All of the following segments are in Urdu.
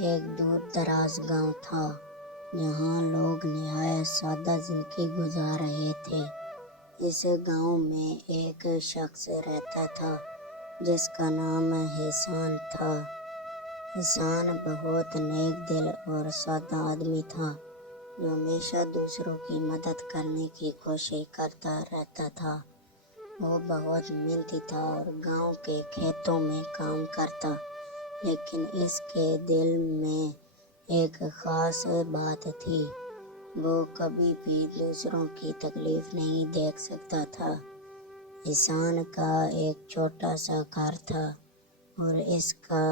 ایک دور دراز گاؤں تھا جہاں لوگ نہایت سادہ زندگی گزار رہے تھے۔ اس گاؤں میں ایک شخص رہتا تھا جس کا نام احسان تھا۔ احسان بہت نیک دل اور سادہ آدمی تھا جو ہمیشہ دوسروں کی مدد کرنے کی کوشش کرتا رہتا تھا۔ وہ بہت محنتی تھا اور گاؤں کے کھیتوں میں کام کرتا، لیکن اس کے دل میں ایک خاص بات تھی۔ وہ کبھی بھی دوسروں کی تکلیف نہیں دیکھ سکتا تھا۔ احسان کا ایک چھوٹا سا گھر تھا اور اس کا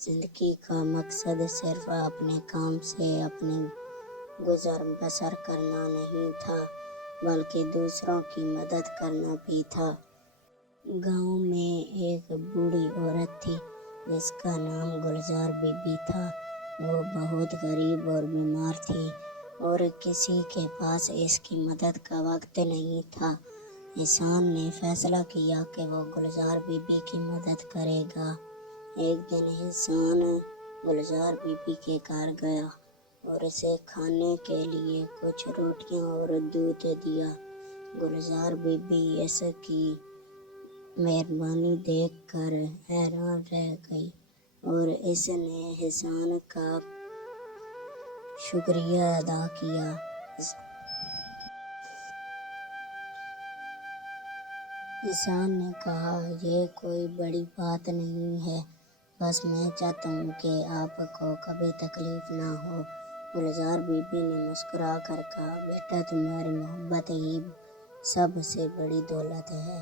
زندگی کا مقصد صرف اپنے کام سے اپنے گزر بسر کرنا نہیں تھا بلکہ دوسروں کی مدد کرنا بھی تھا۔ گاؤں میں ایک بوڑھی عورت تھی جس کا نام گلزار بی بی تھا۔ وہ بہت غریب اور بیمار تھی اور کسی کے پاس اس کی مدد کا وقت نہیں تھا۔ احسان نے فیصلہ کیا کہ وہ گلزار بی بی کی مدد کرے گا۔ ایک دن احسان گلزار بی بی کے گھر گیا اور اسے کھانے کے لیے کچھ روٹیاں اور دودھ دیا۔ گلزار بی بی اس کی مہربانی دیکھ کر حیران رہ گئی اور اس نے احسان کا شکریہ ادا کیا۔ احسان نے کہا، یہ کوئی بڑی بات نہیں ہے، بس میں چاہتا ہوں کہ آپ کو کبھی تکلیف نہ ہو۔ گلزار بی بی نے مسکرا کر کہا، بیٹا تمہاری محبت ہی سب سے بڑی دولت ہے۔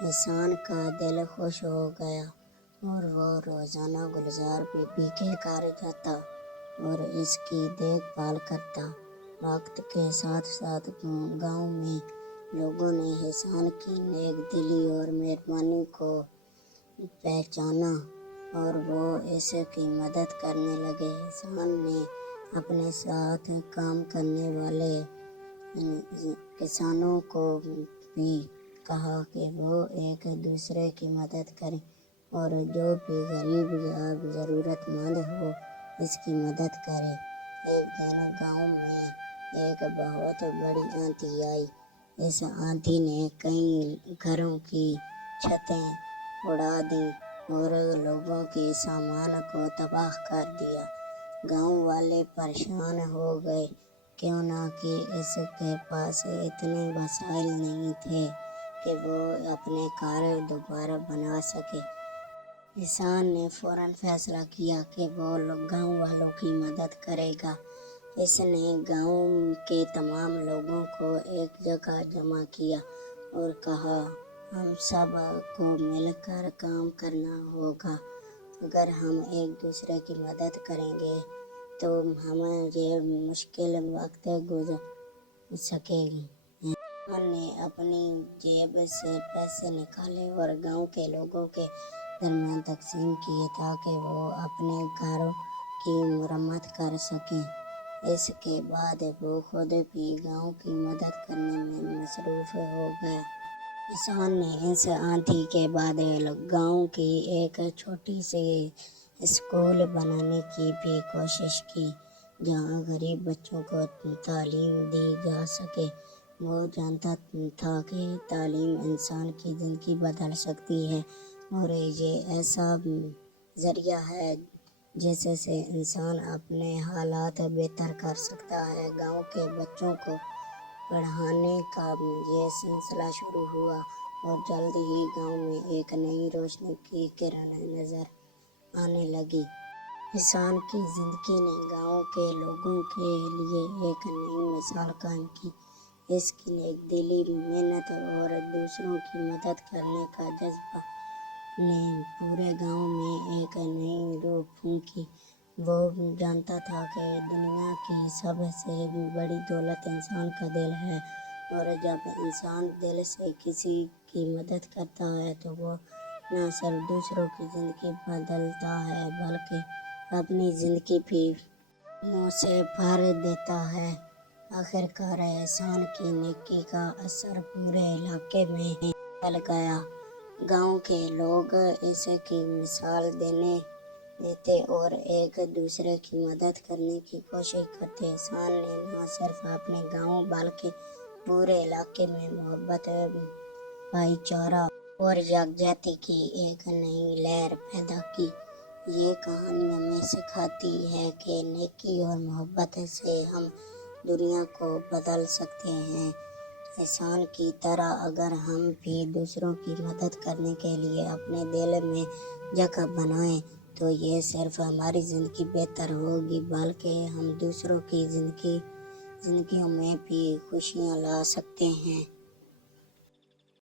احسان کا دل خوش ہو گیا اور وہ روزانہ گلزار بی بی کے گھر جاتا اور اس کی دیکھ بھال کرتا۔ وقت کے ساتھ ساتھ گاؤں میں لوگوں نے احسان کی نیک دلی اور مہربانی کو پہچانا اور وہ اس کی مدد کرنے لگے۔ احسان نے اپنے ساتھ کام کرنے والے کسانوں کو بھی کہا کہ وہ ایک دوسرے کی مدد کریں اور جو بھی غریب یا ضرورت مند ہو اس کی مدد کرے۔ ایک دن گاؤں میں ایک بہت بڑی آندھی آئی۔ اس آندھی نے کئی گھروں کی چھتیں اڑا دیں اور لوگوں کے سامان کو تباہ کر دیا۔ گاؤں والے پریشان ہو گئے، کیوں نہ کہ اس کے پاس اتنے وسائل نہیں تھے کہ وہ اپنے گھر دوبارہ بنا سکے۔ احسان نے فوراً فیصلہ کیا کہ وہ گاؤں والوں کی مدد کرے گا۔ اس نے گاؤں کے تمام لوگوں کو ایک جگہ جمع کیا اور کہا، ہم سب کو مل کر کام کرنا ہوگا۔ اگر ہم ایک دوسرے کی مدد کریں گے تو ہمیں یہ مشکل وقت گزر سکے گی۔ احسان نے اپنی جیب سے پیسے نکالے اور گاؤں کے لوگوں کے درمیان تقسیم کیے تاکہ وہ اپنے گھروں کی مرمت کر سکیں۔ اس کے بعد وہ خود بھی گاؤں کی مدد کرنے میں مصروف ہو گیا۔ احسان نے اس آندھی کے بعد گاؤں کی ایک چھوٹی سی اسکول بنانے کی بھی کوشش کی جہاں غریب بچوں کو تعلیم دی جا سکے۔ وہ جانتا تھا کہ تعلیم انسان کی زندگی بدل سکتی ہے اور یہ ایسا ذریعہ ہے جس سے انسان اپنے حالات بہتر کر سکتا ہے۔ گاؤں کے بچوں کو پڑھانے کا یہ سلسلہ شروع ہوا اور جلد ہی گاؤں میں ایک نئی روشنی کی کرن نظر آنے لگی۔ احسان کی زندگی نے گاؤں کے لوگوں کے لیے ایک نئی مثال قائم کی۔ اس کی نیک دلی، محنت اور دوسروں کی مدد کرنے کا جذبہ نے پورے گاؤں میں ایک نئی روح پھونکی۔ وہ جانتا تھا کہ دنیا کی سب سے بڑی دولت انسان کا دل ہے اور جب انسان دل سے کسی کی مدد کرتا ہے تو وہ نہ صرف دوسروں کی زندگی بدلتا ہے بلکہ اپنی زندگی بھی خوشیوں سے بھر دیتا ہے۔ آخرکار احسان کی نیکی کا اثر پورے علاقے میں پھیل گیا۔ گاؤں کے لوگ اس کی مثال دینے دیتے اور ایک دوسرے کی مدد کرنے کی کوشش کرتے۔ احسان نے نہ صرف اپنے گاؤں بلکہ پورے علاقے میں محبت، بھائی چارہ اور یکجہتی کی ایک نئی لہر پیدا کی۔ یہ کہانی ہمیں سکھاتی ہے کہ نیکی اور محبت سے ہم دنیا کو بدل سکتے ہیں۔ احسان کی طرح اگر ہم بھی دوسروں کی مدد کرنے کے لیے اپنے دل میں جگہ بنائیں تو یہ صرف ہماری زندگی بہتر ہوگی بلکہ ہم دوسروں کی زندگیوں میں بھی خوشیاں لا سکتے ہیں۔